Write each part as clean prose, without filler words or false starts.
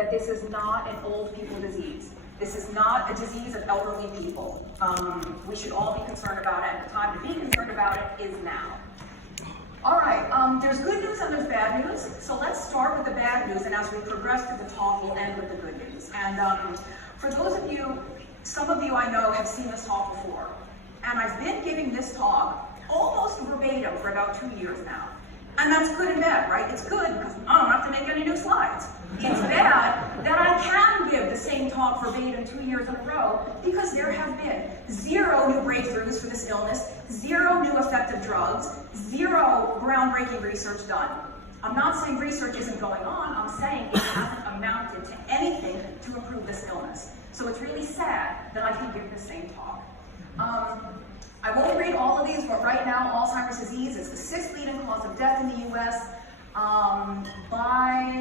that this is not an old people disease. This is not a disease of elderly people. We should all be concerned about it, and the time to be concerned about it is now. All right, there's good news and there's bad news. So let's start with the bad news, and as we progress through the talk, we'll end with the good news. And for those of you, some of you I know have seen this talk before, and I've been giving this talk almost verbatim for about 2 years now. And that's good and bad, right? It's good because I don't have to make any new slides. It's bad that I can give the same talk verbatim 2 years in a row because there have been 0 new breakthroughs for this illness, 0 new effective drugs, 0 groundbreaking research done. I'm not saying research isn't going on, I'm saying it hasn't amounted to anything to improve this illness. So it's really sad that I can give the same talk. I won't read all of these, but right now, Alzheimer's disease is the 6th leading cause of death in the U.S. By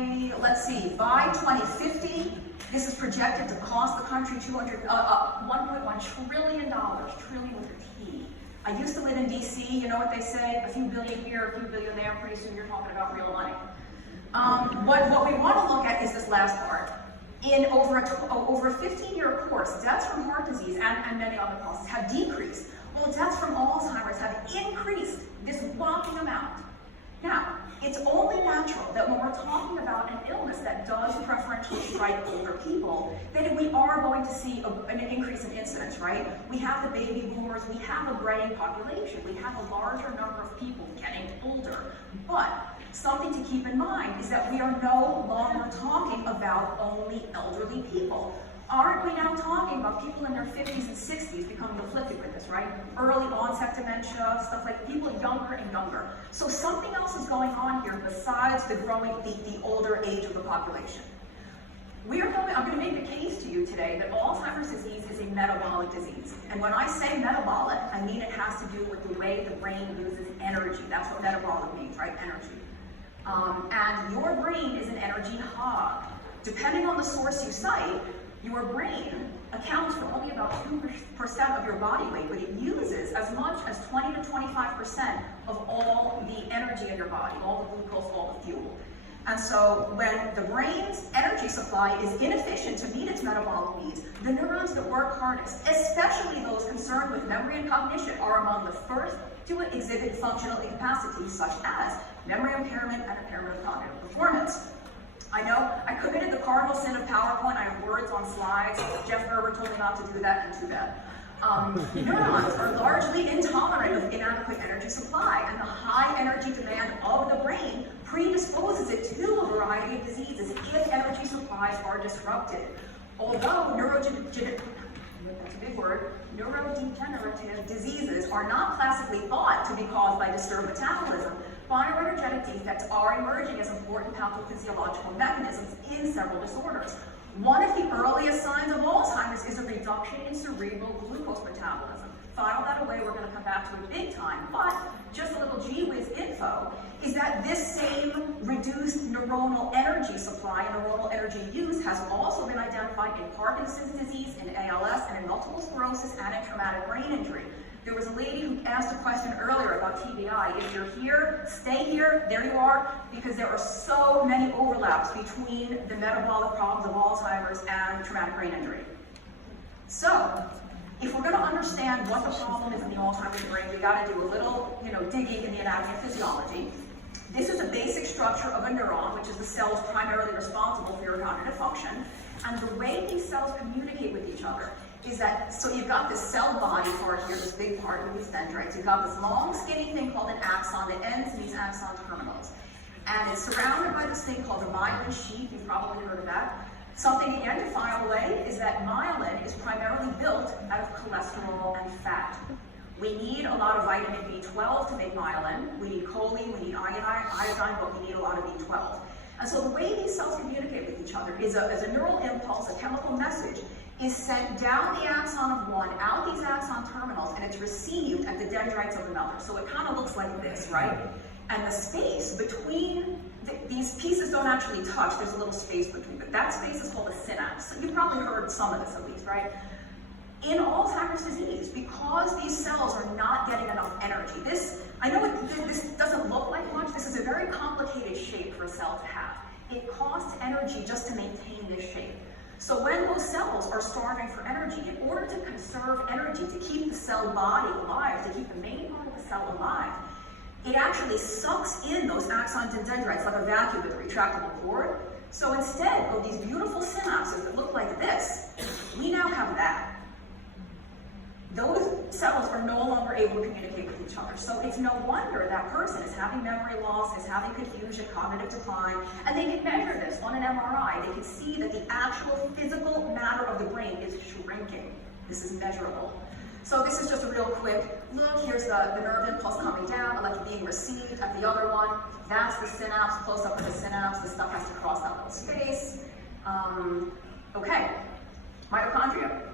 2050, this is projected to cost the country $1.1 trillion, trillion with a T. I used to live in D.C., you know what they say, a few billion here, a few billion there, pretty soon you're talking about real money. What we want to look at is this last part. In over a 15-year course, deaths from heart disease and many other causes have decreased. Well, deaths from Alzheimer's have increased this whopping amount. Now, it's only natural that when we're talking about an illness that does preferentially strike older people, that we are going to see an increase in incidence, right? We have the baby boomers, we have a graying population, we have a larger number of people getting older. But something to keep in mind is that we are no longer talking about only elderly people. Aren't we now talking about people in their 50s and 60s becoming afflicted with this, right? Early onset dementia, stuff like people younger and younger. So something else is going on here besides the older age of the population. I'm going to make the case to you today that Alzheimer's disease is a metabolic disease. And when I say metabolic, I mean it has to do with the way the brain uses energy. That's what metabolic means, right? Energy. And your brain is an energy hog. Depending on the source you cite, your brain accounts for only about 2% of your body weight, but it uses as much as 20 to 25% of all the energy in your body, all the glucose, all the fuel. And so when the brain's energy supply is inefficient to meet its metabolic needs, the neurons that work hardest, especially those concerned with memory and cognition, are among the first to exhibit functional incapacity, such as memory impairment and impairment of cognitive performance. I know I committed the cardinal sin of PowerPoint. I have words on slides. Jeff Berger told me not to do that, and too bad. Neurons are largely intolerant of inadequate energy supply, and the high energy demand of the brain predisposes it to a variety of diseases if energy supplies are disrupted. Although neurodegenerative diseases are not classically thought to be caused by disturbed metabolism, bioenergetic defects are emerging as important pathophysiological mechanisms in several disorders. One of the earliest signs of Alzheimer's is a reduction in cerebral glucose metabolism. File that away, we're going to come back to it big time, but just a little gee-whiz info is that this same reduced neuronal energy supply and neuronal energy use has also been identified in Parkinson's disease, in ALS, and in multiple sclerosis and in traumatic brain injury. There was a lady who asked a question earlier about TBI. If you're here, stay here, there you are, because there are so many overlaps between the metabolic problems of Alzheimer's and traumatic brain injury. So, if we're going to understand what the problem is in the Alzheimer's brain, we got to do a little, digging in the anatomy and physiology. This is a basic structure of a neuron, which is the cells primarily responsible for your cognitive function. And the way these cells communicate with each other is that, so you've got this cell body part here, this big part with these dendrites. You've got this long skinny thing called an axon that ends in these axon terminals. And it's surrounded by this thing called the myelin sheath. You've probably heard of that. Something again to file away is that myelin is primarily built out of cholesterol and fat. We need a lot of vitamin B12 to make myelin. We need choline, we need iodine, but we need a lot of B12. And so the way these cells communicate with each other is as a neural impulse, a chemical message, is sent down the axon of one, out these axon terminals, and it's received at the dendrites of another. So it kind of looks like this, right? And the space between these pieces don't actually touch. There's a little space between, but that space is called a synapse. So you've probably heard some of this at least, right? In Alzheimer's disease, because these cells are not getting enough energy, I know this doesn't look like much. This is a very complicated shape for a cell to have. It costs energy just to maintain this shape. So when those cells are starving for energy, in order to conserve energy, to keep the cell body alive, to keep the main part of the cell alive, it actually sucks in those axons and dendrites like a vacuum with a retractable cord. So instead of these beautiful synapses that look like this, we now have that. Those cells are no longer able to communicate with each other. So it's no wonder that person is having memory loss, is having confusion, cognitive decline, and they can measure this on an MRI. They can see that the actual physical matter of the brain is shrinking. This is measurable. So this is just a real quick look. Here's the nerve impulse coming down, electric being received at the other one. That's the synapse, close up of the synapse. The stuff has to cross that little space. Okay, mitochondria.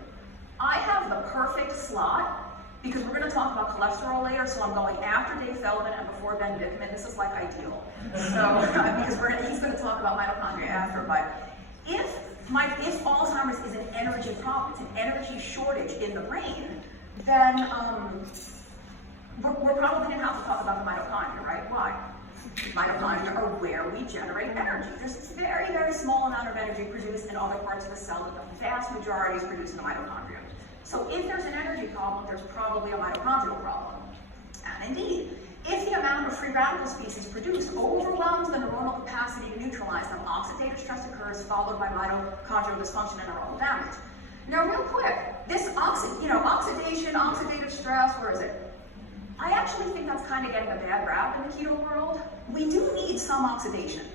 I have the perfect slot because we're going to talk about cholesterol later, so I'm going after Dave Feldman and before Ben Dickman. This is like ideal. So, because he's going to talk about mitochondria after, but if Alzheimer's is an energy problem, it's an energy shortage in the brain, then we're probably going to have to talk about the mitochondria, right? Why? Mitochondria are where we generate energy. There's a very, very small amount of energy produced in other parts of the cell, but the vast majority is produced in the mitochondria. So if there's an energy problem, there's probably a mitochondrial problem. And indeed, if the amount of free radical species produced overwhelms the neuronal capacity to neutralize them, oxidative stress occurs, followed by mitochondrial dysfunction and neuronal damage. Now, real quick, this oxidation, oxidative stress, where is it? I actually think that's kind of getting a bad rap in the keto world. We do need some oxidation.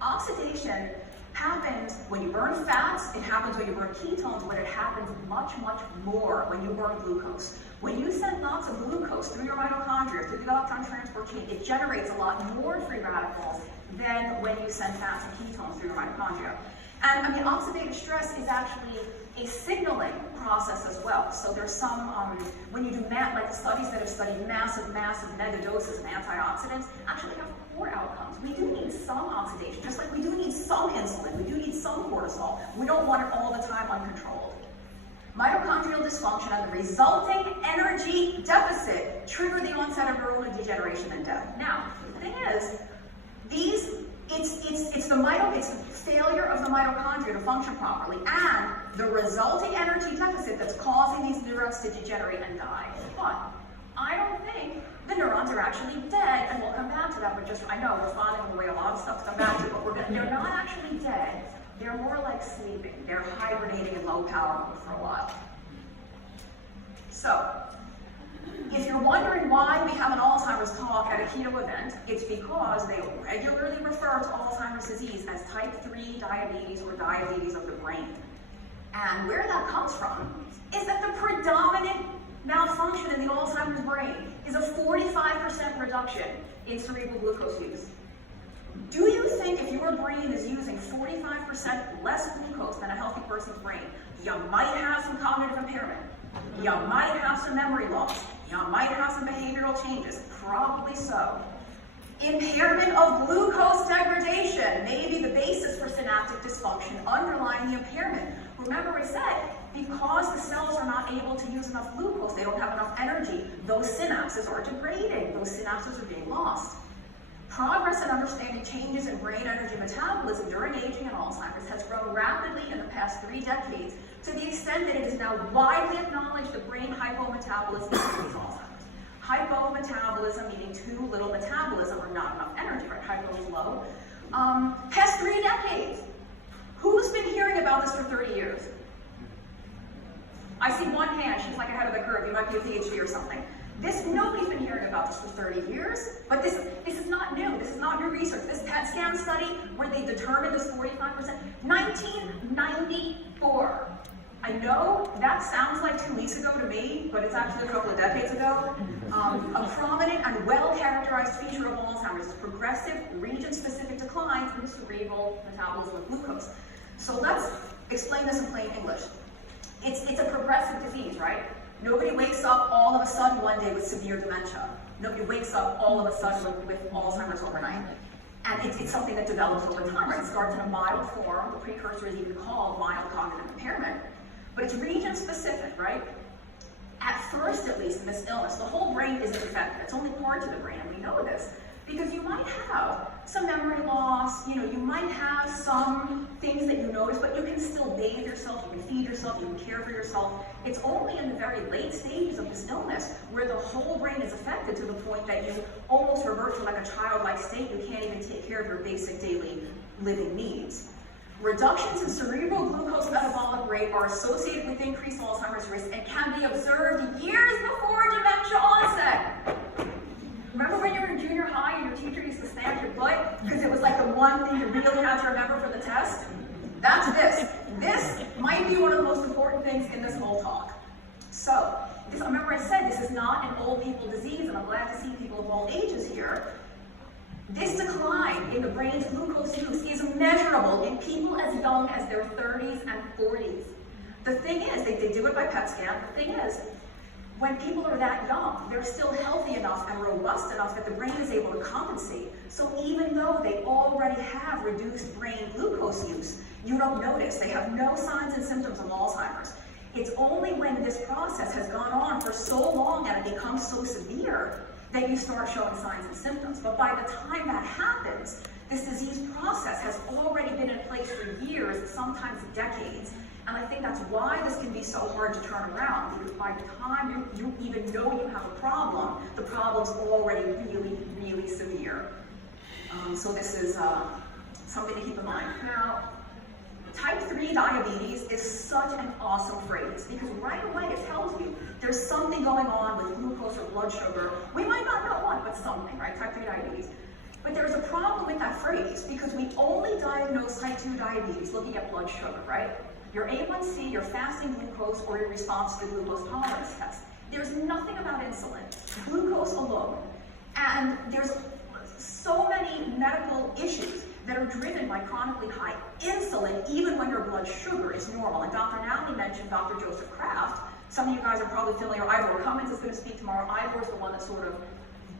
Oxidation happens when you burn fats, it happens when you burn ketones, but it happens much, much more when you burn glucose. When you send lots of glucose through your mitochondria, through the electron transport chain, it generates a lot more free radicals than when you send fats and ketones through your mitochondria. And I mean, oxidative stress is actually a signaling process as well. So there's some, when you do like studies that have studied massive mega doses of antioxidants, actually have poor outcomes. We do need some oxidation, just like we do need some insulin, we do need some cortisol. We don't want it all the time uncontrolled. Mitochondrial dysfunction and the resulting energy deficit trigger the onset of neuronal degeneration and death. Now, the thing is, it's the failure of the mitochondria to function properly and the resulting energy deficit that's causing these neurons to degenerate and die. But I don't think the neurons are actually dead, and we'll come back to that, but just, I know we're filing away a lot of stuff to come back to, but they're not actually dead. They're more like sleeping. They're hibernating in low power mode for a while. So, if you're wondering why we have an Alzheimer's talk at a keto event, it's because they regularly refer to Alzheimer's disease as type 3 diabetes or diabetes of the brain. And where that comes from is that the predominant malfunction in the Alzheimer's brain is a 45% reduction in cerebral glucose use. Do you think if your brain is using 45% less glucose than a healthy person's brain, you might have some cognitive impairment? You might have some memory loss. You might have some behavioral changes. Probably so. Impairment of glucose degradation may be the basis for synaptic dysfunction underlying the impairment. Remember I said, because the cells are not able to use enough glucose, they don't have enough energy, those synapses are degrading. Those synapses are being lost. Progress in understanding changes in brain energy metabolism during aging and Alzheimer's has grown rapidly in the past 3 decades to the extent that it is now widely acknowledged the brain hypometabolism includes Alzheimer's. Hypometabolism meaning too little metabolism or not enough energy, right? Hypo is low. Past 3 decades. Who's been hearing about this for 30 years? I see one hand, she's like ahead of the curve, you might be a PhD or something. Nobody's been hearing about this for 30 years, but this is not new. This is not new research. This PET scan study where they determined this 45%, 1994. I know that sounds like 2 weeks ago to me, but it's actually a couple of decades ago. A prominent and well-characterized feature of Alzheimer's is progressive, region-specific declines in the cerebral metabolism of glucose. So let's explain this in plain English. It's a progressive disease, right? Nobody wakes up all of a sudden one day with severe dementia. Nobody wakes up all of a sudden with Alzheimer's overnight. And it's something that develops over time, right? It starts in a mild form. The precursor is even called mild cognitive impairment. But it's region-specific, right? At first, at least, in this illness, the whole brain isn't affected. It's only part of the brain, and we know this. Because you might have some memory loss, you might have some things that you notice, but you can can still bathe yourself, you can feed yourself, you can care for yourself. It's only in the very late stages of this illness where the whole brain is affected to the point that you almost revert to like a childlike state. You can't even take care of your basic daily living needs. Reductions in cerebral glucose metabolic rate are associated with increased Alzheimer's risk and can be observed years before dementia onset. Remember when you were in junior high and your teacher used to stamp your butt because it was like the one thing you really had to remember for the test? That's this. This might be one of the most important things in this whole talk. So, because remember I said this is not an old people disease, and I'm glad to see people of all ages here. This decline in the brain's glucose use is measurable in people as young as their 30s and 40s. The thing is, they do it by PET scan. The thing is, when people are that young, they're still healthy enough and robust enough that the brain is able to compensate. So even though they already have reduced brain glucose use, you don't notice. They have no signs and symptoms of Alzheimer's. It's only when this process has gone on for so long and it becomes so severe that you start showing signs and symptoms. But by the time that happens, this disease process has already been in place for years, sometimes decades. And I think that's why this can be so hard to turn around, because by the time you even know you have a problem, the problem's already really, really severe. So this is something to keep in mind. Now, type 3 diabetes is such an awesome phrase because right away it tells you there's something going on with glucose or blood sugar. We might not know what, but something, right? Type 3 diabetes. But there's a problem with that phrase because we only diagnose type 2 diabetes looking at blood sugar, right? Your A1C, your fasting glucose, or your response to the glucose tolerance test. There's nothing about insulin, glucose alone. And there's so many medical issues that are driven by chronically high insulin, even when your blood sugar is normal. And Dr. Nally mentioned Dr. Joseph Kraft. Some of you guys are probably familiar. Ivor Cummins is going to speak tomorrow. Ivor is the one that sort of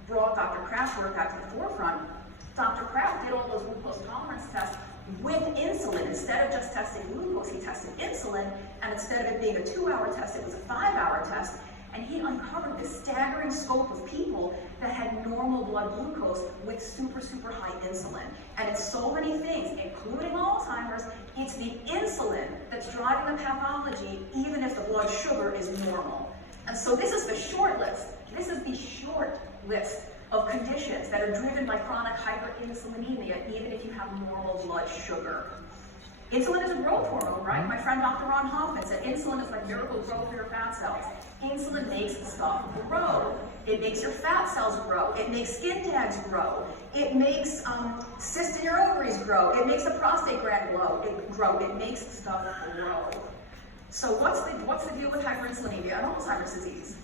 brought Dr. Kraft's work back to the forefront. Dr. Kraft did all those glucose tolerance tests with insulin. Instead of just testing glucose, he tested insulin, and instead of it being a 2-hour test, it was a 5-hour test. And he uncovered this staggering scope of people that had normal blood glucose with super, super high insulin. And it's so many things, including Alzheimer's. It's the insulin that's driving the pathology, even if the blood sugar is normal. And so this is the short list. This is the short list of conditions that are driven by chronic hyperinsulinemia, even if you have normal blood sugar. Insulin is a growth hormone, right? My friend Dr. Ron Hoffman said insulin is like miracle growth for your fat cells. Insulin makes stuff grow. It makes your fat cells grow. It makes skin tags grow. It makes cysts in your ovaries grow. It makes the prostate gland grow. It makes stuff grow. So what's the deal with hyperinsulinemia and Alzheimer's disease?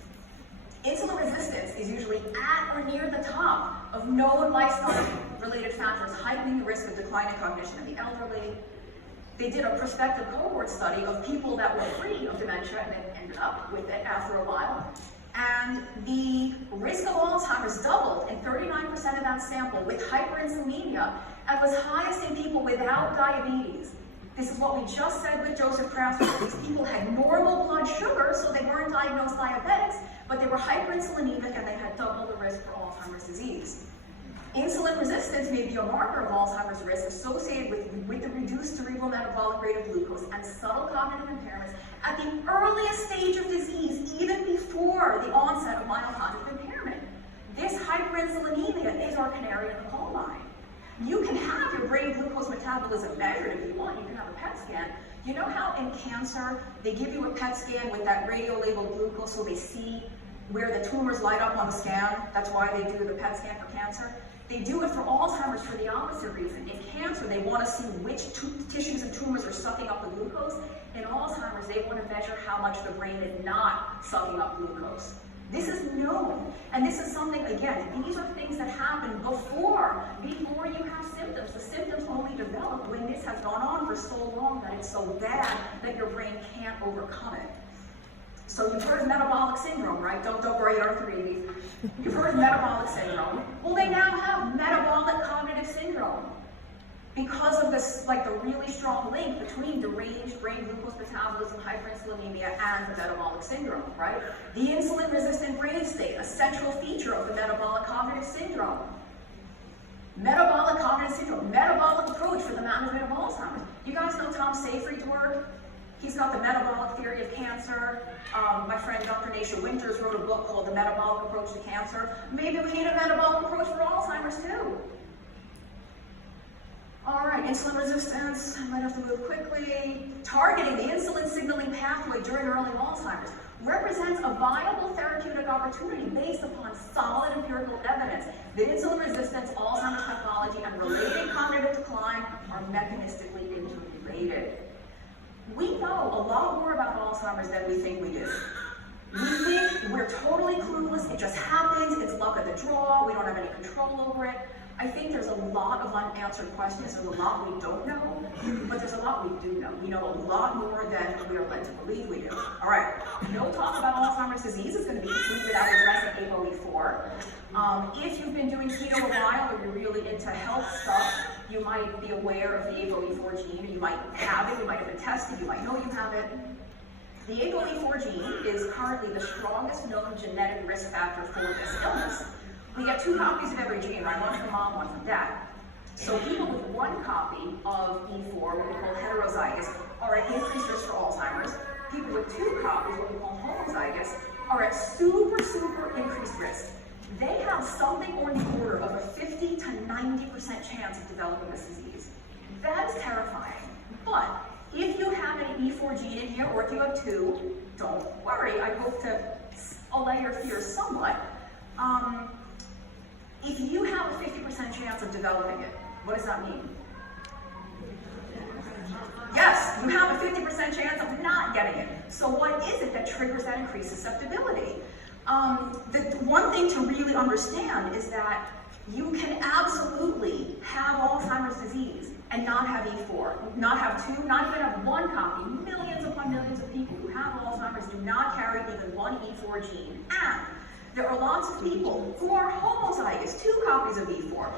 Insulin resistance is usually at or near the top of known lifestyle-related factors heightening the risk of declining cognition in the elderly. They did a prospective cohort study of people that were free of dementia and then ended up with it after a while. And the risk of Alzheimer's doubled in 39% of that sample with hyperinsulinemia and was highest in people without diabetes. This is what we just said with Joseph Kraft. These people had normal blood sugar, so they weren't diagnosed diabetics, but they were hyperinsulinemic and they had double the risk for Alzheimer's disease. Insulin resistance may be a marker of Alzheimer's risk associated with the reduced cerebral metabolic rate of glucose and subtle cognitive impairments at the earliest stage of disease, even before the onset of mild cognitive impairment. This hyperinsulinemia is our canary in the coal mine. You can have your brain glucose metabolism measured if you want. You can have a PET scan. You know how in cancer, they give you a PET scan with that radio-labeled glucose so they see where the tumors light up on the scan? That's why they do the PET scan for cancer. They do it for Alzheimer's for the opposite reason. In cancer, they want to see which tissues and tumors are sucking up the glucose. In Alzheimer's, they want to measure how much the brain is not sucking up glucose. This is known. And this is something, again, these are things that happen before you have symptoms. The symptoms only develop when this has gone on for so long that it's so bad that your brain can't overcome it. So you've heard of metabolic syndrome, right? Don't worry, arthritis. You've heard of metabolic syndrome. Well, they now have metabolic cognitive syndrome because of this, like the really strong link between deranged brain glucose metabolism, hyperinsulinemia, and the metabolic syndrome, right? The insulin-resistant brain state, a central feature of the metabolic cognitive syndrome. Metabolic cognitive syndrome, metabolic approach for the management of Alzheimer's. You guys know Tom Seyfried's work? He's got the metabolic theory of cancer. My friend Dr. Nasha Winters wrote a book called The Metabolic Approach to Cancer. Maybe we need a metabolic approach for Alzheimer's too. All right, insulin resistance, I might have to move quickly. Targeting the insulin signaling pathway during early Alzheimer's represents a viable therapeutic opportunity based upon solid empirical evidence that insulin resistance, Alzheimer's pathology, and related cognitive decline are mechanistically interrelated. We know a lot more about Alzheimer's than we think we do. We think we're totally clueless, it just happens, it's luck of the draw, we don't have any control over it. I think there's a lot of unanswered questions. There's a lot we don't know, but there's a lot we do know. We know a lot more than we are led to believe we do. All right, no talk about Alzheimer's disease is going to be complete without addressing ApoE4. If you've been doing keto a while or you're really into health stuff, you might be aware of the ApoE4 gene. You might have it, you might have been tested, you might know you have it. The ApoE4 gene is currently the strongest known genetic risk factor for this illness. We get 2 copies of every gene, right? One from mom, one from dad. So people with 1 copy of E4, what we call heterozygous, are at increased risk for Alzheimer's. People with 2 copies, what we call homozygous, are at super increased risk. They have something on the order of a 50 to 90% chance of developing this disease. That is terrifying. But if you have an E4 gene in here, or if you have 2, don't worry. I hope to allay your fears somewhat. If you have a 50% chance of developing it, what does that mean? Yes, you have a 50% chance of not getting it. So what is it that triggers that increased susceptibility? The one thing to really understand is that you can absolutely have Alzheimer's disease and not have E4, not have 2, not even have 1 copy. Millions upon millions of people who have Alzheimer's do not carry even 1 E4 gene. And there are lots of people who are homozygous, 2 copies of E4,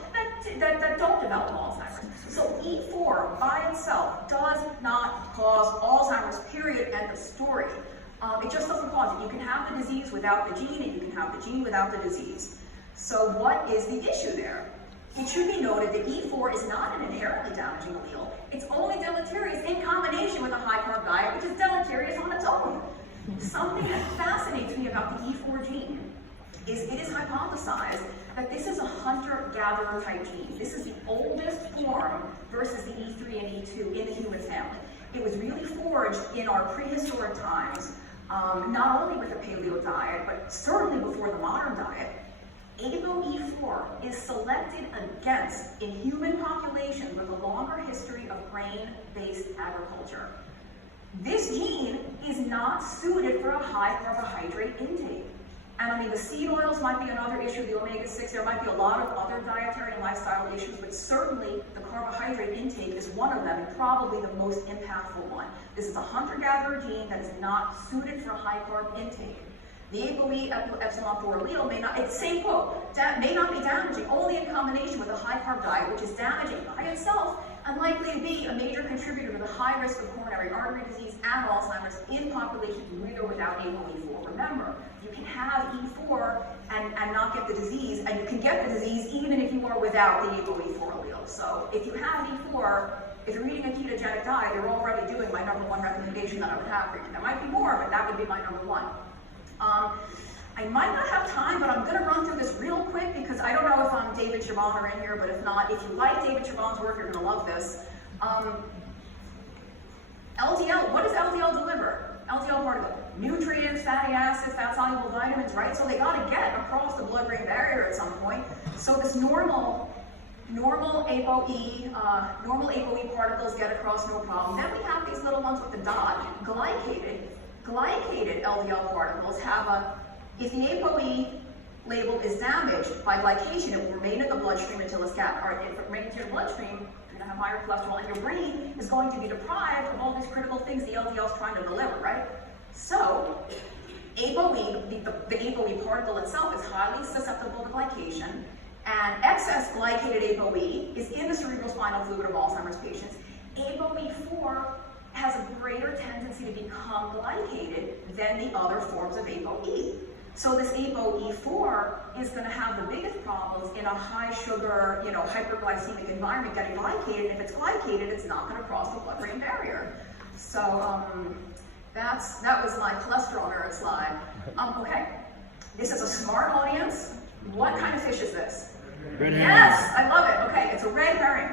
that don't develop Alzheimer's. So E4 by itself does not cause Alzheimer's, period, end of story. It just doesn't cause it. You can have the disease without the gene, and you can have the gene without the disease. So what is the issue there? It should be noted that E4 is not an inherently damaging allele. It's only deleterious in combination with a high-carb diet, which is deleterious on its own. Something that fascinates me about the E4 gene is it is hypothesized that this is a hunter-gatherer type gene. This is the oldest form versus the E3 and E2 in the human family. It was really forged in our prehistoric times, not only with the paleo diet, but certainly before the modern diet. ApoE4 is selected against in human populations with a longer history of grain-based agriculture. This gene is not suited for a high carbohydrate intake. And I mean, the seed oils might be another issue, the omega-6, there might be a lot of other dietary and lifestyle issues, but certainly the carbohydrate intake is one of them, and probably the most impactful one. This is a hunter-gatherer gene that is not suited for a high-carb intake. The ApoE epsilon 4 allele may not, it's the same quote, may not be damaging only in combination with a high-carb diet, which is damaging by itself and likely to be a major contributor to the high risk of coronary artery disease and Alzheimer's in populations with or without ApoE4. Remember, you can have E4 and not get the disease, and you can get the disease even if you are without the ApoE4 allele. So if you have E4, if you're eating a ketogenic diet, you're already doing my #1 recommendation that I would have for you. There might be more, but that would be my #1. I might not have time, but I'm going to run through this real quick because I don't know if David Chabon are in here, but if not, if you like David Chabon's work, you're going to love this. LDL, what does LDL deliver? LDL particle, nutrients, fatty acids, fat-soluble vitamins, right? So they got to get across the blood-brain barrier at some point. So this normal ApoE particles get across no problem. Then we have these little ones with the dot, glycated LDL particles have a, if the ApoE label is damaged by glycation, it will remain in the bloodstream until it's gapped. Or if it remains in your bloodstream, you're going to have higher cholesterol, and your brain is going to be deprived of all these critical things the LDL is trying to deliver, right? So, ApoE, the ApoE particle itself is highly susceptible to glycation, and excess glycated ApoE is in the cerebrospinal fluid of Alzheimer's patients. ApoE4 has a greater tendency to become glycated than the other forms of ApoE. So this ApoE4 is going to have the biggest problems in a high sugar, hyperglycemic environment getting glycated. If it's glycated, it's not going to cross the blood-brain barrier. So that was my cholesterol nerd slide. Okay, this is a smart audience. What kind of fish is this? Red herring. Yes, I love it. Okay, it's a red herring.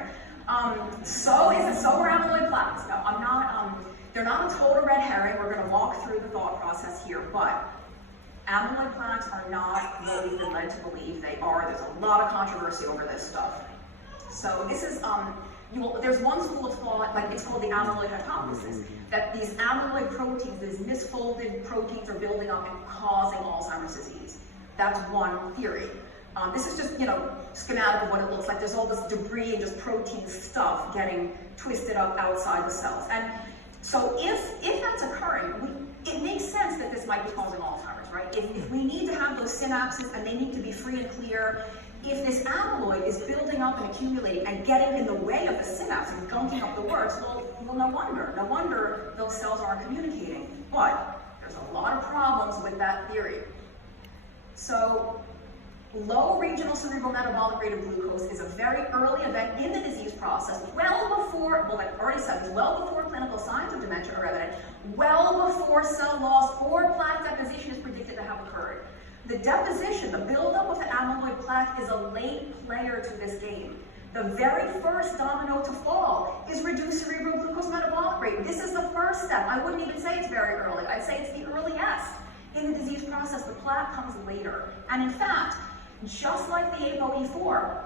So are amyloid plaques. No, I'm not. They're not a total red herring. We're going to walk through the thought process here, but amyloid plaques are not what we've been led to believe they are. There's a lot of controversy over this stuff. So this is, there's one school of thought, like it's called the amyloid hypothesis, that these amyloid proteins, these misfolded proteins are building up and causing Alzheimer's disease. That's one theory. This is just, schematic of what it looks like. There's all this debris and just protein stuff getting twisted up outside the cells. And so if that's occurring, it makes sense that this might be causing Alzheimer's, right? If we need to have those synapses and they need to be free and clear, if this amyloid is building up and accumulating and getting in the way of the synapse and gunking up the works, well, no wonder those cells aren't communicating. But there's a lot of problems with that theory. So low regional cerebral metabolic rate of glucose is a very early event in the disease process, well before, like I already said, well before clinical signs of dementia are evident, well before cell loss or plaque deposition is predicted to have occurred. The deposition, the buildup of the amyloid plaque is a late player to this game. The very first domino to fall is reduced cerebral glucose metabolic rate. This is the first step. I wouldn't even say it's very early. I'd say it's the earliest. In the disease process, the plaque comes later. And in fact, just like the ApoE4,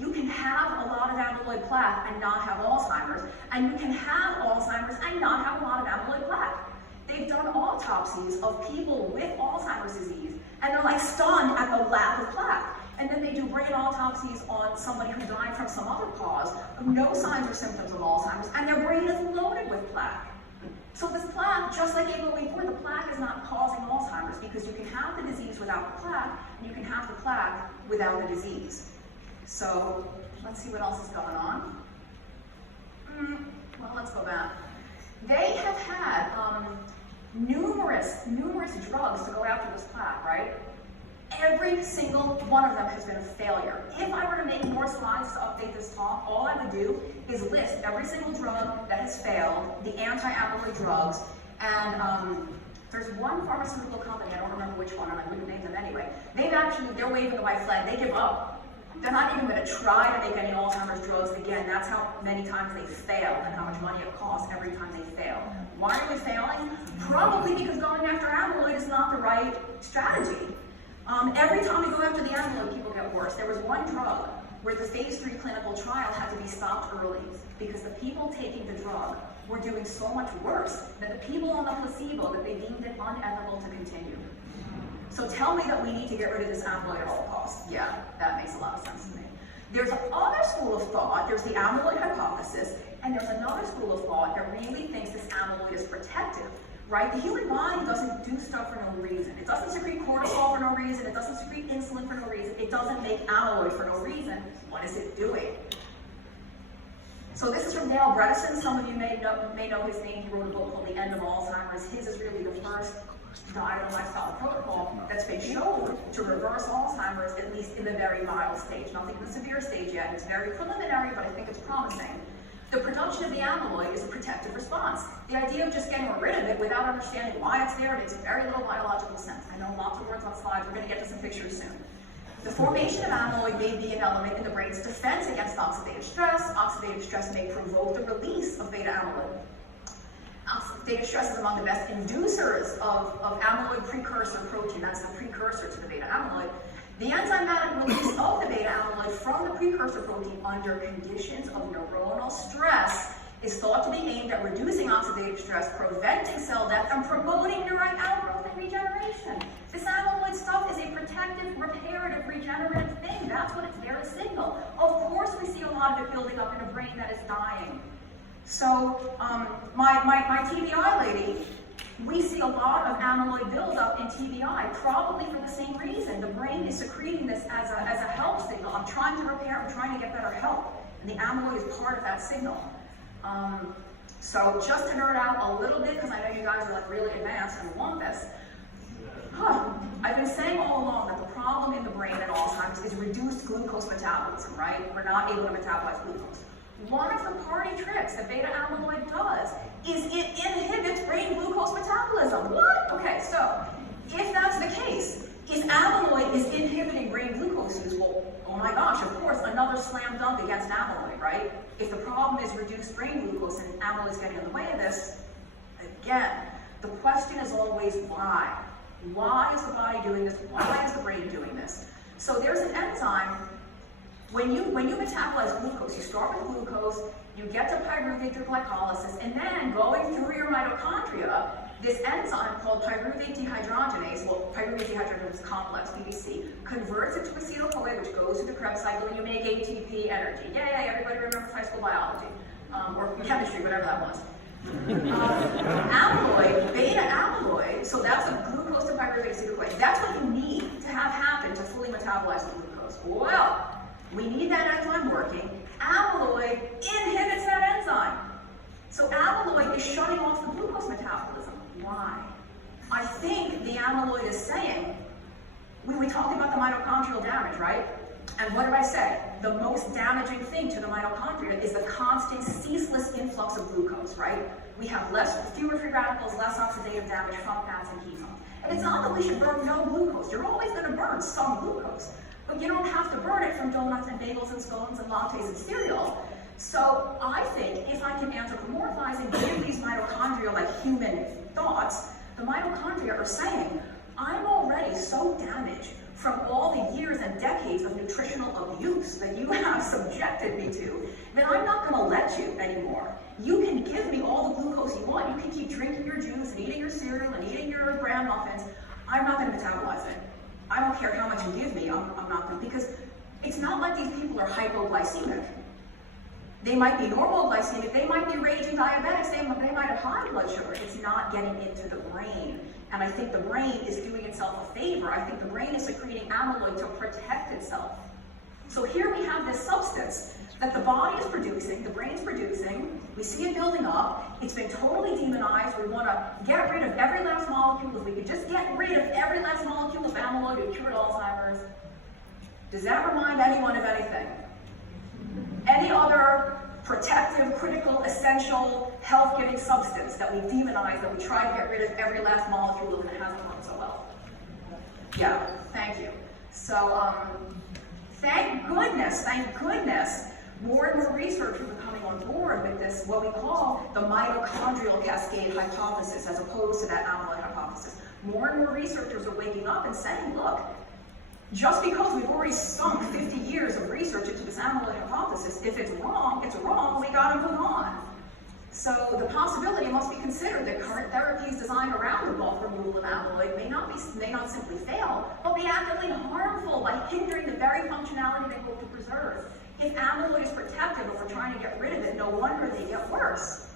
you can have a lot of amyloid plaque and not have Alzheimer's, and you can have Alzheimer's and not have a lot of amyloid plaque. They've done autopsies of people with Alzheimer's disease, and they're like stunned at the lack of plaque. And then they do brain autopsies on somebody who died from some other cause, no signs or symptoms of Alzheimer's, and their brain is loaded with plaque. So this plaque, just like ApoE4, the plaque is not causing Alzheimer's because you can have the disease without the plaque, and you can have the plaque without the disease. So let's see what else is going on. Well, let's go back. They have had numerous drugs to go after this plaque, right? Every single one of them has been a failure. If I were to make more slides to update this talk, all I would do is list every single drug that has failed, the anti-amyloid drugs, and there's one pharmaceutical company, I don't remember which one, and I wouldn't name them anyway. They're waving the white flag. They give up. They're not even going to try to make any Alzheimer's drugs again. That's how many times they fail and how much money it costs every time they fail. Why are they failing? Probably because going after amyloid is not the right strategy. Every time we go after the amyloid, people get worse. There was one drug where the phase 3 clinical trial had to be stopped early because the people taking the drug were doing so much worse than the people on the placebo that they deemed it unethical to continue. So tell me that we need to get rid of this amyloid at all costs. Yeah, that makes a lot of sense to me. There's another school of thought, there's the amyloid hypothesis, and there's another school of thought that really thinks this amyloid is protective. Right? The human body doesn't do stuff for no reason. It doesn't secrete cortisol for no reason. It doesn't secrete insulin for no reason. It doesn't make amyloid for no reason. What is it doing? So this is from Dale Bredesen. Some of you may know his name. He wrote a book called The End of Alzheimer's. His is really the first diet and lifestyle protocol that's been shown to reverse Alzheimer's, at least in the very mild stage. Nothing in the severe stage yet. It's very preliminary, but I think it's promising. The production of the amyloid is a protective response. The idea of just getting rid of it without understanding why it's there makes very little biological sense. I know lots of words on slides. We're going to get to some pictures soon. The formation of amyloid may be an element in the brain's defense against oxidative stress. Oxidative stress may provoke the release of beta amyloid. Oxidative stress is among the best inducers of amyloid precursor protein. That's the precursor to the beta amyloid. The enzymatic release of the beta amyloid from the precursor protein under conditions of neuronal stress is thought to be aimed at reducing oxidative stress, preventing cell death, and promoting neurite outgrowth and regeneration. This amyloid stuff is a protective, reparative, regenerative thing. That's what it's there to signal. Of course we see a lot of it building up in a brain that is dying. So my TBI lady, we see a lot of amyloid buildup in TBI, probably for the same reason. The brain is secreting this as a help signal. I'm trying to repair, I'm trying to get better help. And the amyloid is part of that signal. So just to nerd out a little bit, because I know you guys are like really advanced and want this. I've been saying all along that the problem in the brain in Alzheimer's is reduced glucose metabolism, right? We're not able to metabolize glucose. One of the party tricks that beta amyloid does is it inhibits brain glucose metabolism. What? Okay, so if that's the case, if amyloid is inhibiting brain glucose use, well, oh my gosh, of course, another slam dunk against amyloid, right? If the problem is reduced brain glucose and amyloid is getting in the way of this, again, the question is always why? Why is the body doing this? Why is the brain doing this? So there's an enzyme. When you metabolize glucose, you start with glucose, you get to pyruvate through glycolysis, and then going through your mitochondria, this enzyme called pyruvate dehydrogenase, well, pyruvate dehydrogenase complex, PDC, converts it to acetyl-CoA, which goes through the Krebs cycle, and you make ATP energy. Yay, everybody remembers high school biology, or chemistry, whatever that was. Amyloid, beta amyloid, so that's a glucose to pyruvate acetyl-CoA. That's what you need to have happen to fully metabolize the glucose. Well, we need that enzyme working. Amyloid inhibits that enzyme. So amyloid is shutting off the glucose metabolism. Why? I think the amyloid is saying, we talked about the mitochondrial damage, right? And what did I say? The most damaging thing to the mitochondria is the constant, ceaseless influx of glucose, right? We have fewer free radicals, less oxidative damage from fats and ketones. And it's not that we should burn no glucose. You're always going to burn some glucose. But you don't have to burn it from donuts and bagels and scones and lattes and cereal. So I think if I can anthropomorphize and give these mitochondria like human thoughts, the mitochondria are saying, I'm already so damaged from all the years and decades of nutritional abuse that you have subjected me to, that I'm not going to let you anymore. You can give me all the glucose you want. You can keep drinking your juice and eating your cereal and eating your bran muffins. I'm not going to metabolize it. I don't care how much you give me, I'm not going to, because it's not like these people are hypoglycemic. They might be normal glycemic, they might be raging diabetics, they might have high blood sugar. It's not getting into the brain. And I think the brain is doing itself a favor. I think the brain is secreting amyloid to protect itself. So here we have this substance that the body is producing, the brain's producing, we see it building up, it's been totally demonized, we want to get rid of every last molecule. If we could just get rid of every last molecule of amyloid, we cured Alzheimer's. Does that remind anyone of anything? Any other protective, critical, essential, health-giving substance that we demonize, that we try to get rid of every last molecule of, and it hasn't worked so well? Yeah, thank you. So, thank goodness, more and more researchers are coming on board with this, what we call the mitochondrial cascade hypothesis, as opposed to that amyloid hypothesis. More and more researchers are waking up and saying, look, just because we've already sunk 50 years of research into this amyloid hypothesis, if it's wrong, we gotta move on. So the possibility must be considered that current therapies designed around the bulk removal of amyloid may not simply fail, but be actively harmful by hindering the very functionality they hope to preserve. If amyloid is protective and we're trying to get rid of it, no wonder they get worse.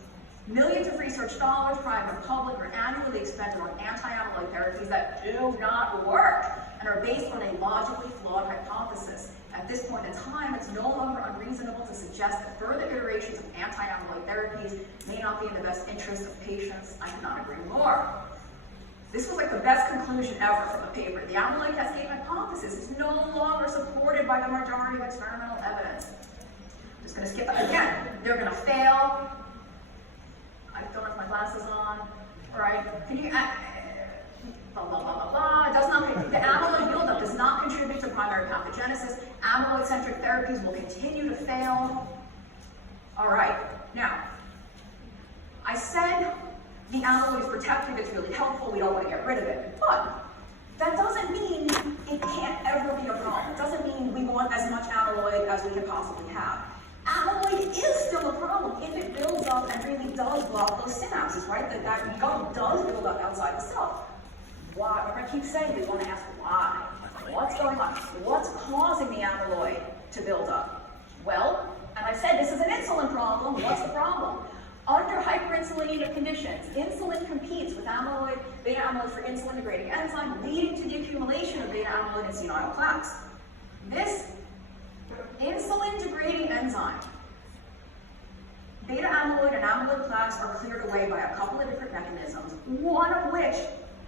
Millions of research dollars, private and public, are annually expended on anti-amyloid therapies that do not work and are based on a logically flawed hypothesis. At this point in time, it's no longer unreasonable to suggest that further iterations of anti-amyloid therapies may not be in the best interest of patients. I cannot agree more. This was like the best conclusion ever from the paper. The amyloid cascade hypothesis is no longer supported by the majority of experimental evidence. I'm just going to skip that again. They're going to fail. I don't have my glasses on. All right. Can you? Blah, blah, blah, blah, blah. Does not, the amyloid buildup does not contribute to primary pathogenesis. Amyloid-centric therapies will continue to fail. All right. Now, I said the amyloid is protective, it's really helpful, we don't want to get rid of it. But that doesn't mean it can't ever be a problem. It doesn't mean we want as much amyloid as we can possibly have. Amyloid is still a problem if it builds up and really does block those synapses, right? That gunk does build up outside the cell. Why? Remember, I keep saying we want to ask why. What's going on? What's causing the amyloid to build up? Well, and I said this is an insulin problem. What's the problem? Under hyperinsulinemic conditions, insulin competes with amyloid, beta amyloid for insulin-degrading enzyme, leading to the accumulation of beta amyloid in senile plaques. This insulin-degrading enzyme, beta amyloid and amyloid plaques are cleared away by a couple of different mechanisms, one of which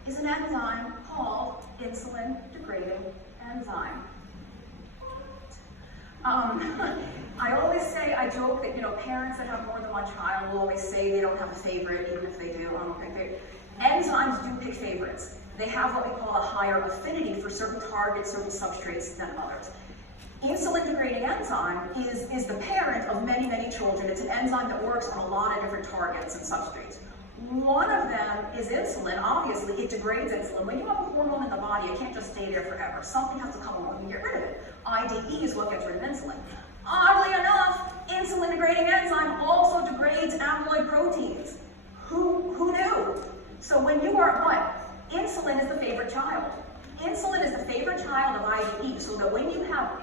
is an enzyme called insulin-degrading enzyme. I always say, I joke that, parents that have more than one child will always say they don't have a favorite, even if they do. I don't pick favorite. Enzymes do pick favorites. They have what we call a higher affinity for certain targets, certain substrates than others. Insulin-degrading enzyme is the parent of many, many children. It's an enzyme that works on a lot of different targets and substrates. One of them is insulin. Obviously, it degrades insulin. When you have a hormone in the body, it can't just stay there forever. Something has to come along and get rid of it. IDE is what gets rid of insulin. Oddly enough, insulin-degrading enzyme also degrades amyloid proteins. Who knew? So when you are what? Insulin is the favorite child. Insulin is the favorite child of IDE, so that when you have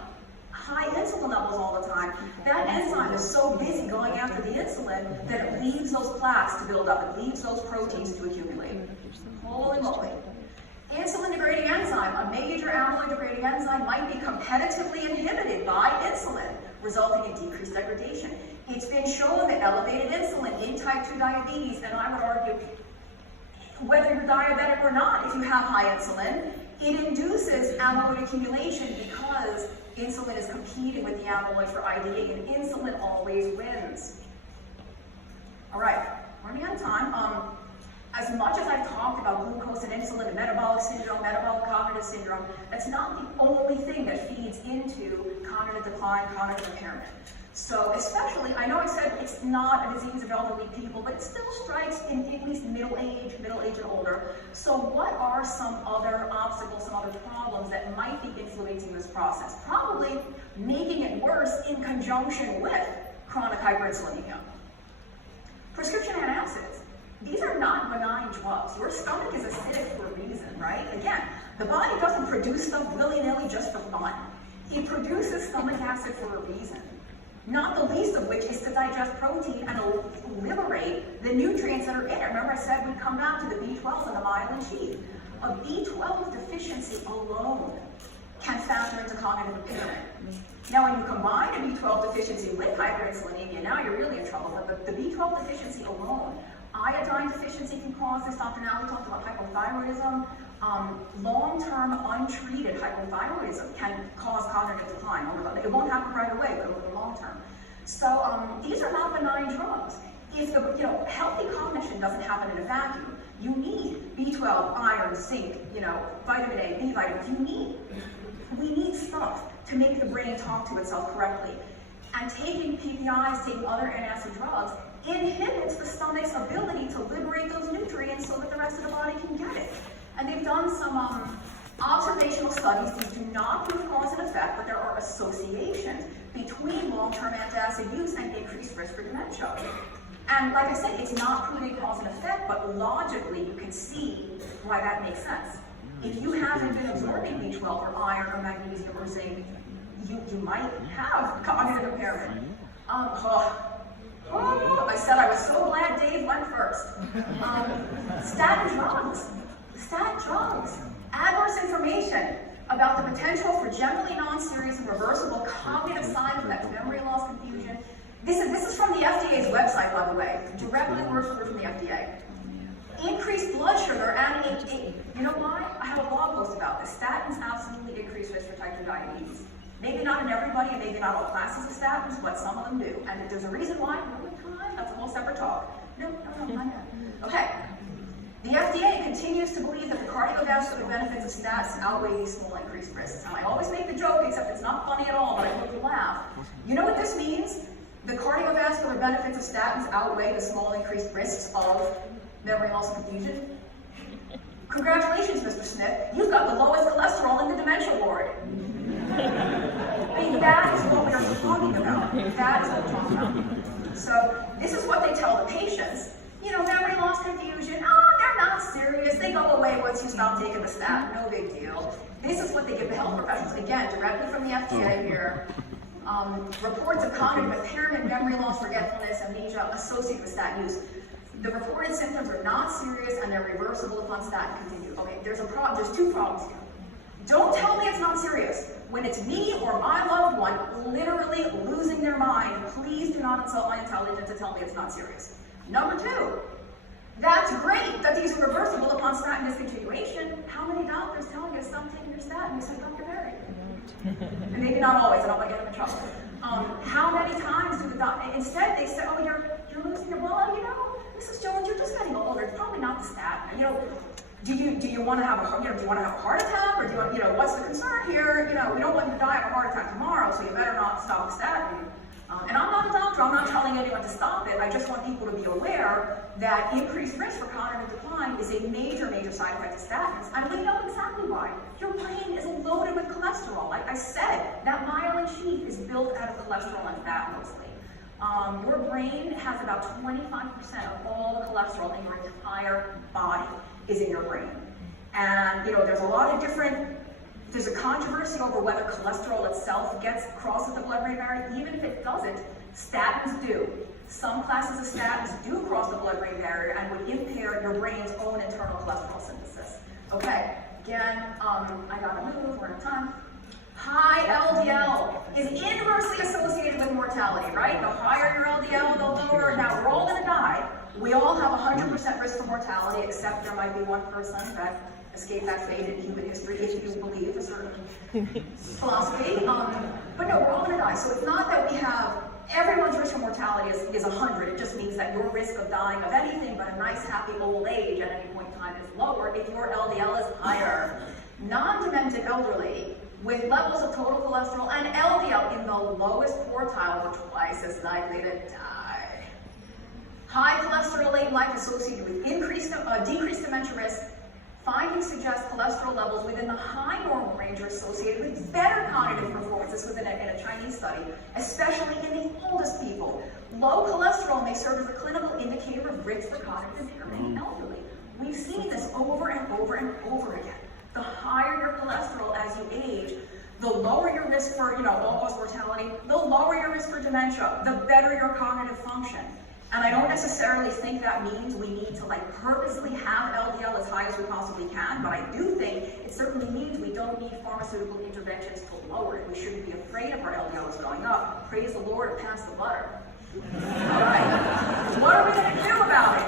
high insulin levels all the time, that enzyme is so busy going after the insulin that it leaves those plaques to build up. It leaves those proteins to accumulate. Holy moly. Insulin-degrading enzyme, a major amyloid-degrading enzyme, might be competitively inhibited by insulin, resulting in decreased degradation. It's been shown that elevated insulin in type 2 diabetes, and I would argue, whether you're diabetic or not, if you have high insulin, it induces amyloid accumulation because insulin is competing with the amyloid for IDA, and insulin always wins. All right, running out of time. As much as I've talked about glucose and insulin and metabolic syndrome, metabolic cognitive syndrome, that's not the only thing that feeds into cognitive decline, cognitive impairment. So especially, I know I said it's not a disease of elderly people, but it still strikes in at least middle age and older. So what are some other obstacles, some other problems that might be influencing this process? Probably making it worse in conjunction with chronic hyperinsulinemia. Prescription antacids. These are not benign drugs. Your stomach is acidic for a reason, right? Again, the body doesn't produce stuff willy-nilly just for fun. It produces stomach acid for a reason. Not the least of which is to digest protein and liberate the nutrients that are in it. Remember I said we'd come back to the B12 and the myelin sheath. A B12 deficiency alone can factor into cognitive impairment. Now when you combine a B12 deficiency with hyperinsulinemia, now you're really in trouble. But the B12 deficiency alone, iodine deficiency can cause this. Dr. Nally talked about hypothyroidism. Long-term untreated hypothyroidism can cause cognitive decline. It won't happen right away, but over the long term. So these are not benign drugs. If the healthy cognition doesn't happen in a vacuum, you need B12, iron, zinc, vitamin A, B vitamins. We need stuff to make the brain talk to itself correctly. And taking PPIs, taking other antacid drugs, inhibits the stomach's ability to liberate those nutrients so that the rest of the body can get it. And they've done some observational studies. These do not prove cause and effect, but there are associations between long-term antacid use and increased risk for dementia. And like I said, it's not proving cause and effect, but logically you can see why that makes sense. If you haven't been absorbing B12 or iron or magnesium or zinc, you might have cognitive impairment. I said I was so glad Dave went first. Statin drugs. Adverse information about the potential for generally non-serious and reversible cognitive side effects, memory loss, confusion. This is from the FDA's website, by the way, directly word for word from the FDA. Increased blood sugar, and you know why? I have a blog post about this. Statins absolutely increase risk for type 2 diabetes. Maybe not in everybody, and maybe not all classes of statins, but some of them do. And if there's a reason why, that's a whole separate talk. No, not that. Okay. The FDA continues to believe that the cardiovascular benefits of statins outweigh these small increased risks. And I always make the joke, except it's not funny at all, but I hope you laugh. You know what this means? The cardiovascular benefits of statins outweigh the small increased risks of memory loss and confusion. Congratulations, Mr. Smith. You've got the lowest cholesterol in the dementia ward. I mean, that is what we are talking about. That is what we're talking about. So this is what they tell the patients. Memory loss, confusion, they're not serious. They go away once you stop taking the statin, no big deal. This is what they give the health professionals, again, directly from the FDA here. Reports of cognitive impairment, memory loss, forgetfulness, amnesia associated with statin use. The reported symptoms are not serious and they're reversible upon statin continued. Okay, there's two problems here. Don't tell me it's not serious. When it's me or my loved one literally losing their mind, please do not insult my intelligence to tell me it's not serious. Number two, that's great that these are reversible upon on statin discontinuation, how many doctors telling you to stop taking your statin? You said, Dr. Berry. And maybe not always, I don't want to get them in trouble. How many times do the doctor, instead they say, oh, you're losing your blood, you know, Mrs. Jones, you're just getting older, it's probably not the statin. You know, do you want to have a, do you want to have a heart attack, or do you want, what's the concern here? We don't want you to die of a heart attack tomorrow, so you better not stop the statin. And I'm not a doctor, I'm not telling anyone to stop it, I just want people to be aware that increased risk for cognitive decline is a major, major side effect of statins, and we know exactly why. Your brain is loaded with cholesterol. Like I said, that myelin sheath is built out of cholesterol and fat mostly. Your brain has about 25% of all the cholesterol in your entire body is in your brain. And there's a lot of different, there's a controversy over whether cholesterol itself crosses the blood-brain barrier. Even if it doesn't, statins do. Some classes of statins do cross the blood-brain barrier and would impair your brain's own internal cholesterol synthesis. Okay, again, I gotta move, we're out of time. High LDL is inversely associated with mortality, right? The higher your LDL, the lower. Now, we're all gonna die. We all have 100% risk for mortality, except there might be one person that escaped that fate in human history, if you believe a certain philosophy. But no, we're all gonna die. So it's not that we have, everyone's risk for mortality is 100. It just means that your risk of dying of anything but a nice, happy old age at any point in time is lower if your LDL is higher. Non-demented elderly with levels of total cholesterol and LDL in the lowest quartile were twice as likely to die. High cholesterol late in life associated with decreased dementia risk. Findings suggest cholesterol levels within the high normal range are associated with better cognitive performance. This was in a Chinese study, especially in the oldest people. Low cholesterol may serve as a clinical indicator of risk for cognitive impairment in elderly. We've seen this over and over and over again. The higher your cholesterol as you age, the lower your risk for all-cause mortality, the lower your risk for dementia, the better your cognitive function. And I don't necessarily think that means we need to purposely have LDL as high as we possibly can, but I do think it certainly means we don't need pharmaceutical interventions to lower it. We shouldn't be afraid of our LDLs going up. Praise the Lord, pass the butter. All right, what are we going to do about it?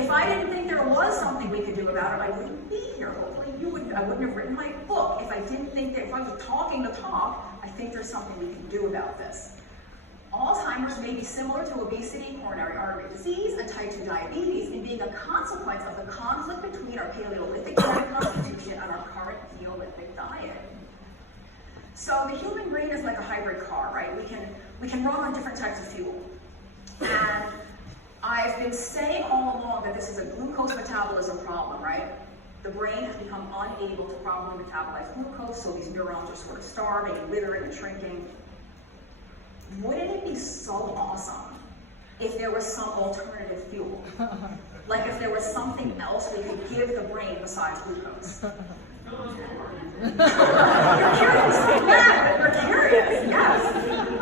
If I didn't think there was something we could do about it, I wouldn't be here. Hopefully I wouldn't have written my book if I didn't think that if I was talking the talk, I think there's something we can do about this. Alzheimer's may be similar to obesity, coronary artery disease, and type 2 diabetes in being a consequence of the conflict between our Paleolithic genetic constitution and our current Neolithic diet. So the human brain is like a hybrid car, right? We can run on different types of fuel. And I've been saying all along that this is a glucose metabolism problem, right? The brain has become unable to properly metabolize glucose, so these neurons are sort of starving and withering and shrinking. Wouldn't it be so awesome if there was some alternative fuel? Like if there was something else we could give the brain besides glucose? You're curious, so bad, but you're curious, yes.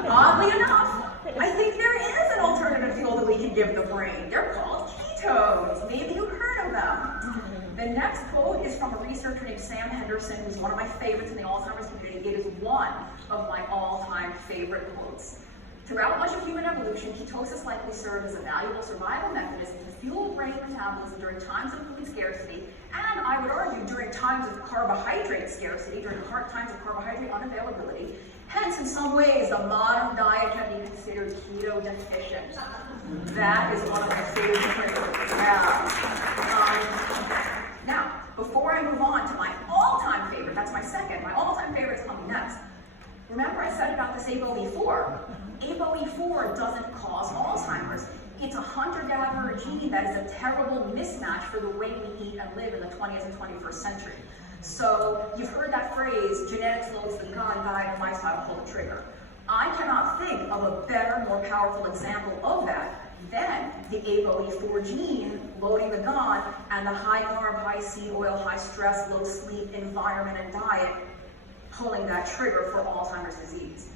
Oddly enough, I think there is an alternative fuel that we can give the brain. They're called ketones. Maybe you've heard of them. The next quote is from a researcher named Sam Henderson, who's one of my favorites in the Alzheimer's community. It is one of my all-time favorite quotes. Throughout much of human evolution, ketosis likely served as a valuable survival mechanism to fuel brain metabolism during times of food scarcity, and I would argue during times of carbohydrate scarcity, during times of carbohydrate unavailability. Hence, in some ways, the modern diet can be considered keto deficient. That is one of my favorite phrases. Yeah. Now, before I move on to my all-time favorite, that's my second, my all-time favorite is coming next. Remember I said about this ApoE4. ApoE4 doesn't cause Alzheimer's. It's a hunter-gatherer gene that is a terrible mismatch for the way we eat and live in the 20th and 21st century. So you've heard that phrase, genetics loads the gun, diet and lifestyle pull the trigger. I cannot think of a better, more powerful example of that than the ApoE4 gene loading the gun and the high carb, high seed oil, high stress, low sleep environment and diet pulling that trigger for Alzheimer's disease.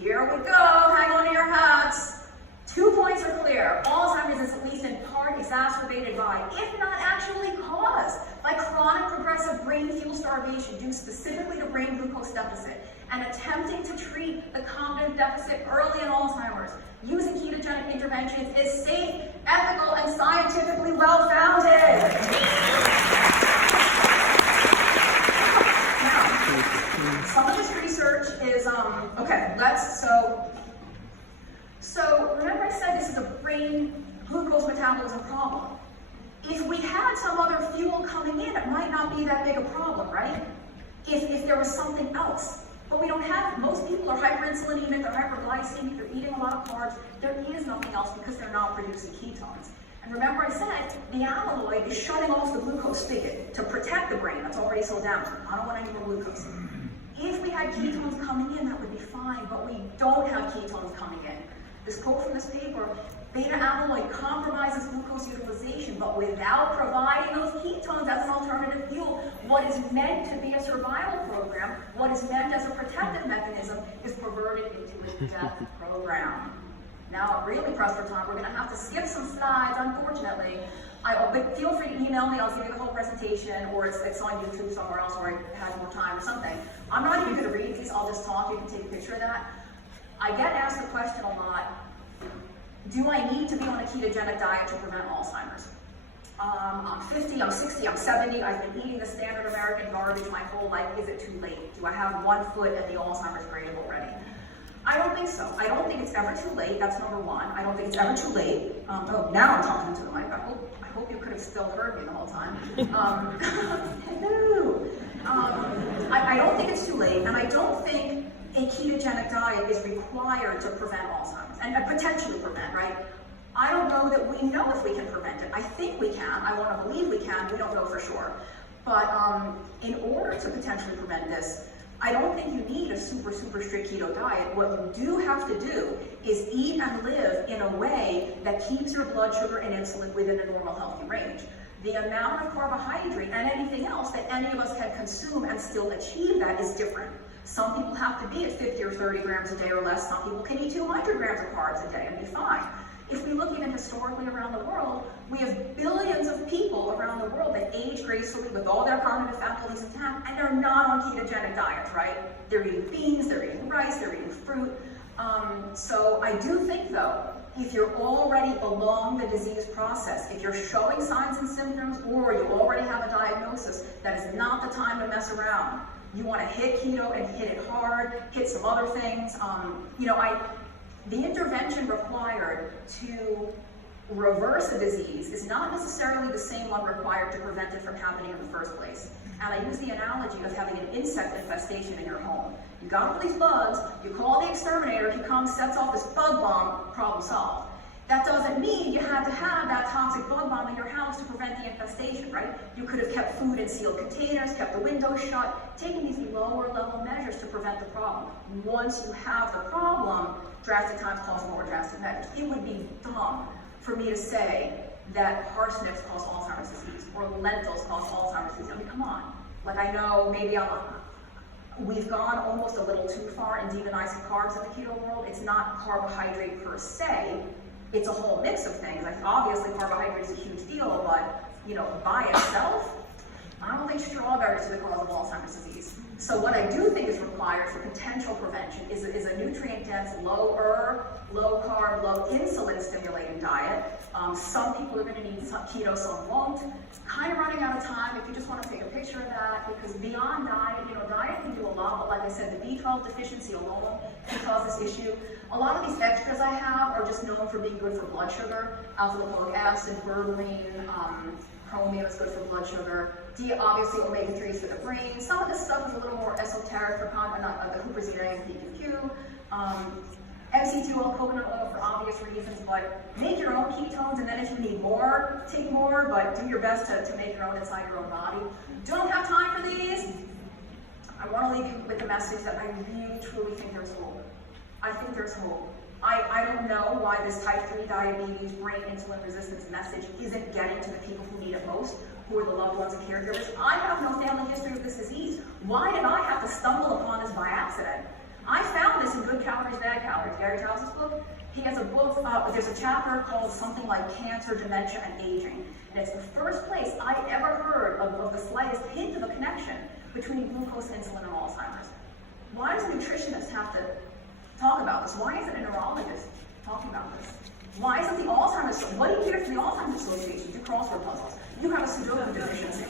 Here we go, hang on to your hats. 2 points are clear. Alzheimer's is at least in part exacerbated by, if not actually caused, by chronic progressive brain fuel starvation due specifically to brain glucose deficit, and attempting to treat the cognitive deficit early in Alzheimer's using ketogenic interventions is safe, ethical, and scientifically well-founded. some other fuel coming in, it might not be that big a problem, right? If there was something else. But we don't have, most people are hyperinsulinemic, they're hyperglycemic, they're eating a lot of carbs. There is nothing else because they're not producing ketones. And remember I said, the amyloid is shutting off the glucose spigot to protect the brain that's already so damaged. I don't want any more glucose. If we had ketones coming in, that would be fine, but we don't have ketones coming in. This quote from this paper, beta amyloid compromises glucose utilization, but without providing those ketones as an alternative fuel, what is meant to be a survival program, what is meant as a protective mechanism, is perverted into a death program. Now, really pressed for time, we're going to have to skip some slides, unfortunately. But feel free to email me, I'll give you the whole presentation, or it's on YouTube somewhere else where I had more time or something. I'm not even going to read these, I'll just talk, you can take a picture of that. I get asked the question a lot, do I need to be on a ketogenic diet to prevent Alzheimer's? I'm 50, I'm 60, I'm 70, I've been eating the standard American garbage my whole life, is it too late? Do I have 1 foot at the Alzheimer's grave already? I don't think so. I don't think it's ever too late, that's number one. I don't think it's ever too late. Oh, now I'm talking into the mic. I hope you could have still heard me the whole time. Hello. I don't think it's too late, and I don't think a ketogenic diet is required to prevent Alzheimer's, and potentially prevent, right? I don't know that we know if we can prevent it. I think we can. I want to believe we can. We don't know for sure. But in order to potentially prevent this, I don't think you need a super strict keto diet. What you do have to do is eat and live in a way that keeps your blood sugar and insulin within a normal healthy range. The amount of carbohydrate and anything else that any of us can consume and still achieve that is different. Some people have to be at 50 or 30 grams a day or less. Some people can eat 200 grams of carbs a day and be fine. If we look even historically around the world, we have billions of people around the world that age gracefully with all their cognitive faculties intact, and they're not on ketogenic diets, right? They're eating beans, they're eating rice, they're eating fruit. So I do think, though, if you're already along the disease process, if you're showing signs and symptoms, or you already have a diagnosis, that is not the time to mess around. You want to hit keto and hit it hard, hit some other things. The intervention required to reverse a disease is not necessarily the same one required to prevent it from happening in the first place. And I use the analogy of having an insect infestation in your home. You got all these bugs, you call the exterminator, he comes, sets off this bug bomb, problem solved. That doesn't mean you had to have that toxic bug bomb in your house to prevent the infestation, right? You could have kept food in sealed containers, kept the windows shut, taken these lower level measures to prevent the problem. Once you have the problem, drastic times call for more drastic measures. It would be dumb for me to say that parsnips cause Alzheimer's disease or lentils cause Alzheimer's disease. I mean, come on. Like, I know maybe we've gone almost a little too far in demonizing carbs in the keto world. It's not carbohydrate per se. It's a whole mix of things. Like, obviously, carbohydrate is a huge deal, but by itself, I don't think strawberries are the cause of Alzheimer's disease. So what I do think is required for potential prevention is a nutrient-dense, low carb, low insulin stimulating diet. Some people are going to need some keto, some won't. Kind of running out of time if you just want to take a picture of that, because beyond diet, diet can do a lot, but like I said, the B12 deficiency alone can cause this issue. A lot of these extras I have are just known for being good for blood sugar. Alpha-lipoic acid, berberine, chromium is good for blood sugar. Obviously, omega-3s for the brain. Some of this stuff is a little more esoteric for the huperzine and PQQ. MC2 coconut oil for obvious reasons, but make your own ketones, and then if you need more, take more, but do your best to make your own inside your own body. Don't have time for these? I want to leave you with the message that I really, truly think there's hope. I think there's hope. I don't know why this type 3 diabetes, brain insulin resistance message isn't getting to the people who need it most, who are the loved ones and caregivers. I have no family history of this disease. Why did I have to stumble upon this by accident? I found this in Good Calories, Bad Calories, Gary Taubes' book. He has a book, there's a chapter called something like Cancer, Dementia, and Aging. And it's the first place I ever heard of the slightest hint of a connection between glucose, insulin, and Alzheimer's. Why does a nutritionist have to talk about this? Why isn't a neurologist talking about this? Why isn't the Alzheimer's, what do you hear from the Alzheimer's Association? Do crossword puzzles. You have have a Sudoku deficiency.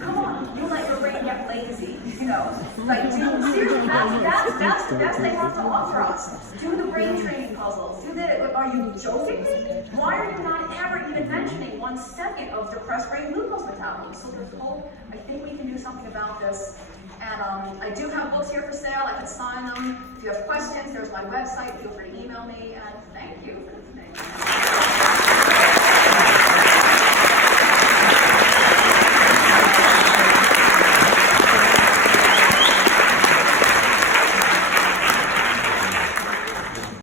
Come on, you let your brain get lazy, you know. Like, seriously, that's the best they have to offer us. Do the brain training puzzles. Are you joking me? Why are you not ever even mentioning 1 second of depressed brain glucose metabolism? So there's hope. I think we can do something about this. And I do have books here for sale. I can sign them. If you have questions, there's my website. Feel free to email me. And thank you for listening.